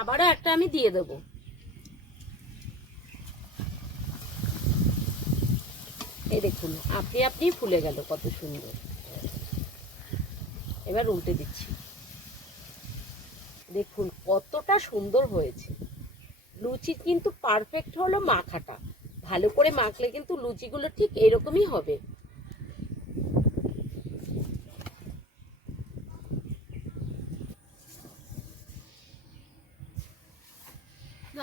আবারও একটা আমি দিয়ে দেবো। এই দেখুন, আপনি আপনি ফুলে গেল, কত সুন্দর। এবার উল্টে দিচ্ছি। দেখুন, কতটা সুন্দর হয়েছে। লুচি কিন্তু পারফেক্ট হলো মাখাটা। ভালো করে মাখলে কিন্তু লুচিগুলো ঠিক এরকমই হবে।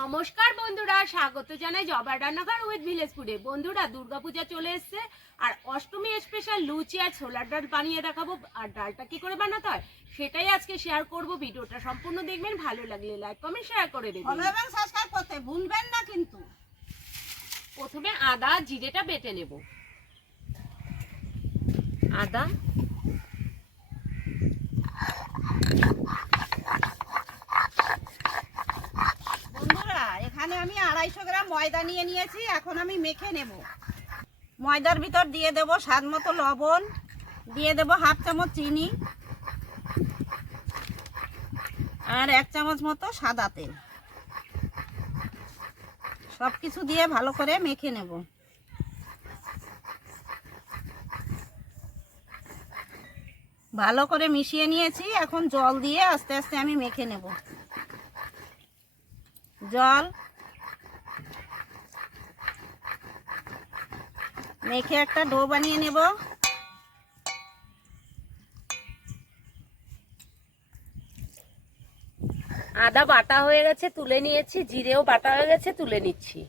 নমস্কার বন্ধুরা স্বাগত জানাই জবা রান্নাঘর উইথ ভিলেজ ফুডে বন্ধুরা দুর্গাপূজা চলে এসছে আর অষ্টমী স্পেশাল লুচি আর ছোলার ডাল বানিয়ে দেখাবো। আর ডালটা কি করে বানাতে হয় সেটাই আজকে শেয়ার করব। ভিডিওটা সম্পূর্ণ দেখবেন ভালো লাগলে লাইক কমেন্ট শেয়ার করে দেবেন। এবং সাবস্ক্রাইব করতে ভুলবেন না কিন্তু। প্রথমে আদা জিরেটা বেটে নেব। আদা বন্ধুরা এখানে আমি আড়াইশো গ্রাম ময়দা নিয়ে নিয়েছি, এখন আমি মেখে নেব। ময়দার ভিতর দিয়ে দেব স্বাদ মতো লবণ, দিয়ে দেব হাফ চামচ চিনি আর এক চামচ মতো সাদা তেল। সব কিছু দিয়ে ভালো করে মেখে নেব। ভালো করে মিশিয়ে নিয়েছি, এখন জল দিয়ে আস্তে আস্তে আমি মেখে নেব। জল। মেখে একটা ডো বানিয়ে নেব। আদা বাটা হয়ে গেছে, তুলে নিয়েছি। জিরেও বাটা হয়ে গেছে, তুলে নিচ্ছি।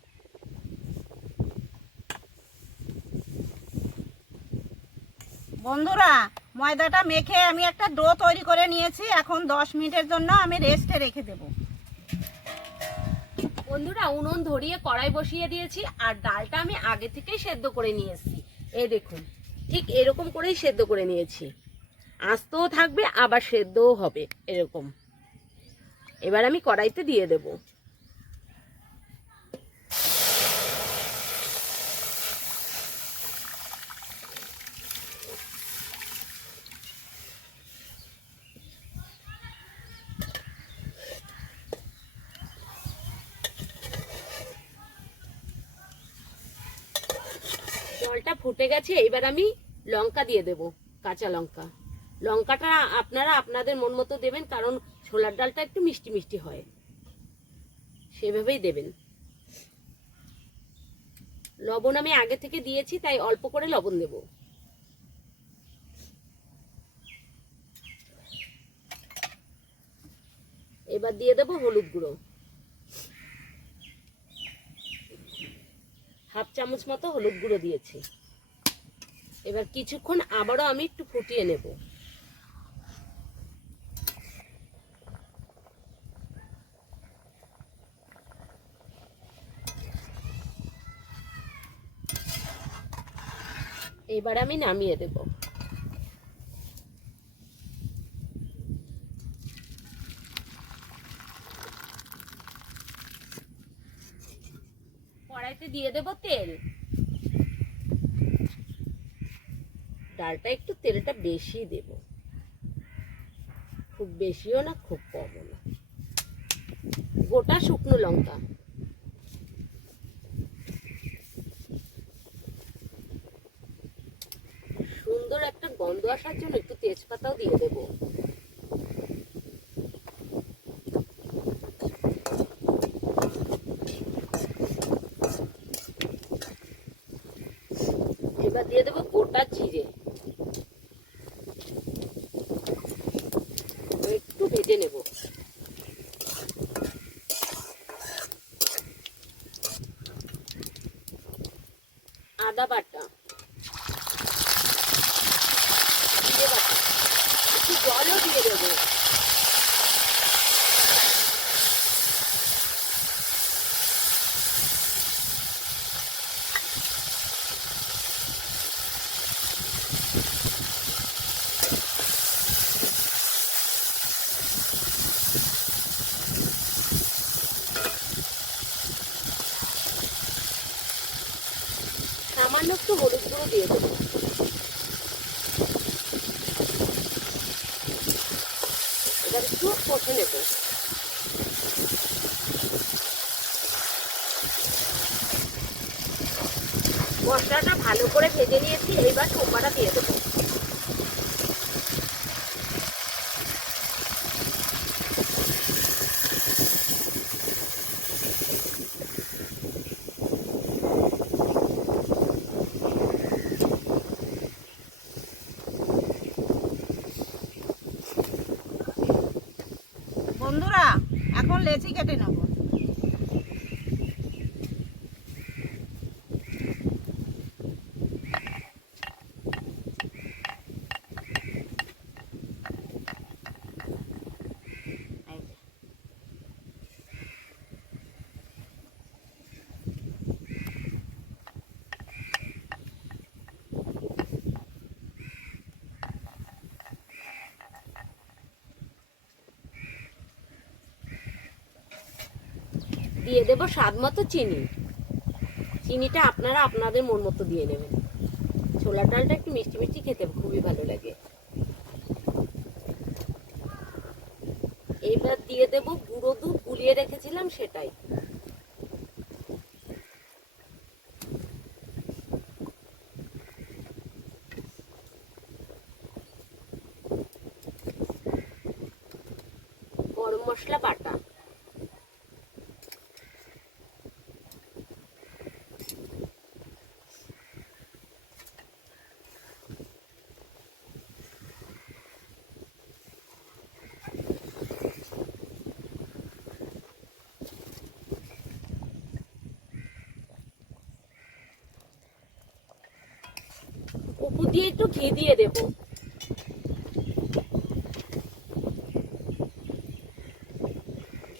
বন্ধুরা, ময়দাটা মেখে আমি একটা ডো তৈরি করে নিয়েছি। এখন দশ মিনিটের জন্য আমি রেস্টে রেখে দেব। বন্ধুরা, উনুন ধরিয়ে কড়াই বসিয়ে দিয়েছি আর ডালটা আমি আগে থেকেই সেদ্ধ করে নিয়ে এসেছি। এই দেখুন, ঠিক এরকম করেই সেদ্ধ করে নিয়েছি। আস্তও থাকবে, আবার সেদ্ধও হবে, এরকম। এবার আমি কড়াইতে দিয়ে দেব। জলটা ফুটে গেছে, এবার আমি লঙ্কা দিয়ে দেব, কাঁচা লঙ্কা। লঙ্কাটা আপনারা আপনাদের মন মতো দেবেন, কারণ ছোলার ডালটা একটু মিষ্টি মিষ্টি হয়। সেভাবেই দেবেন। লবণ আমি আগে থেকে দিয়েছি, তাই অল্প করে লবণ দেব। এবার দিয়ে দেব হলুদ গুঁড়ো। হাফ চামচ মতো হলুদ গুঁড়ো দিয়েছি। এবার কিছুক্ষণ আবারও আমি একটু ফুটিয়ে নেব। এবার আমি নামিয়ে দেব। কড়াইতে দিয়ে দেব তেল। ডালটা একটু তেলটা বেশি দেব। খুব বেশিও না, খুব কমও না। গোটা শুকনো লঙ্কা। সুন্দর একটা গন্ধ আসার জন্য একটু তেজপাতাও দিয়ে দেবো। সামান্য একটু হলুদ গুঁড়ো দিয়ে দেবো। এবার একটু কষে নেব। মশলাটা ভালো করে ভেজে নিয়েছি, এবার ঠোপাটা দিয়ে দেবো। কেটে নেব দিয়ে দেব স্বাদ মতো চিনি। চিনিটা আপনারা আপনাদের মন মতো দিয়ে নেবেন ছোলা ডালটা একটু মিষ্টি মিষ্টি খেতে খুবই ভালো লাগে। এবার দিয়ে দেব গুঁড়ো দুধ, গুলিয়ে রেখেছিলাম সেটাই গরম মশলা বাটা উপর দিয়ে একটু ঘি দিয়ে দেব।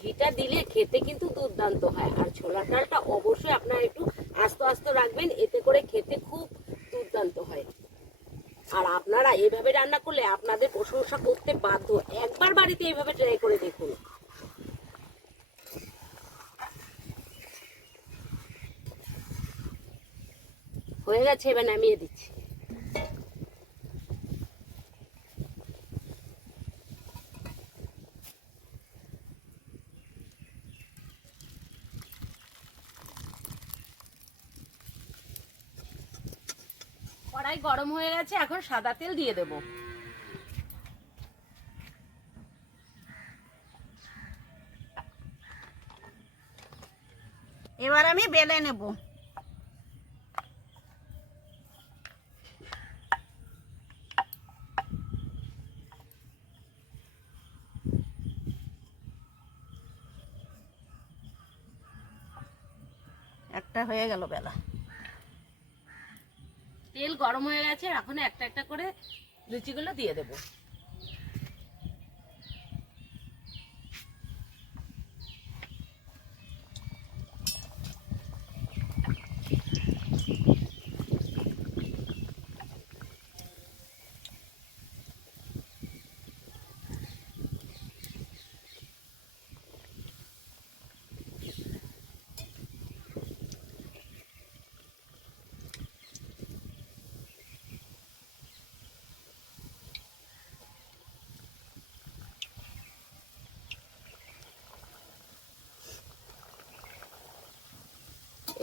ঘিটা দিলে খেতে কিন্তু দুর্দান্ত হয়, আর ছোলার ডালটা অবশ্যই আপনারা একটু আস্ত আস্ত রাখবেন, এতে করে খেতে খুব দুর্দান্ত হয়। আর আপনারা এইভাবে রান্না করলে আপনাদের প্রশংসা করতে বাধ্য, একবার বাড়িতে এইভাবে ট্রাই করে দেখুন। হয়ে গেছে, এবার নামিয়ে দিচ্ছি। কড়াই গরম হয়ে গেছে, এখন সাদা তেল দিয়ে দেব। এবার আমি বেলে নেব। একটা হয়ে গেল বেলা। তেল গরম হয়ে গেছে এখন একটা একটা করে লুচিগুলো দিয়ে দেব।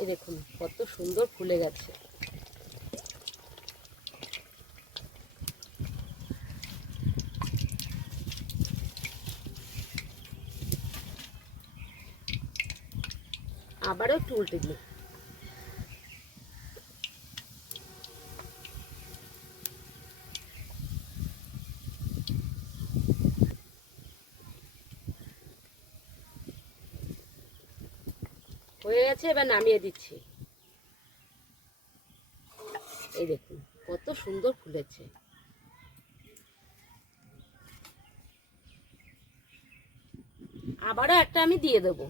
এই দেখুন কত সুন্দর ফুলে গেছে। আবারও একটু উল্টে দিই হয়ে গেছে, এবার নামিয়ে দিচ্ছি। এই দেখুন, কত সুন্দর ফুলেছে। আবারও একটা আমি দিয়ে দেবো।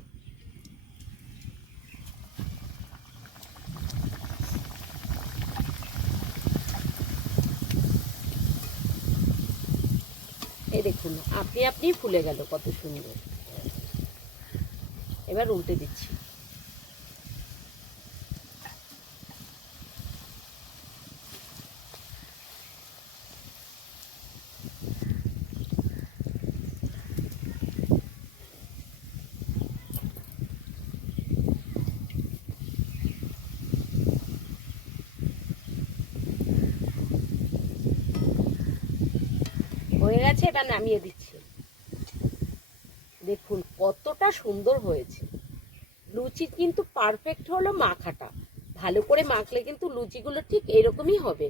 এই দেখুন, আপনি আপনি ফুলে গেল, কত সুন্দর। এবার উল্টে দিচ্ছি। হয়ে গেছে এটা নামিয়ে দিচ্ছি। দেখুন, কতটা সুন্দর হয়েছে। লুচি কিন্তু পারফেক্ট হলো মাখাটা। ভালো করে মাখলে কিন্তু লুচিগুলো ঠিক এরকমই হবে।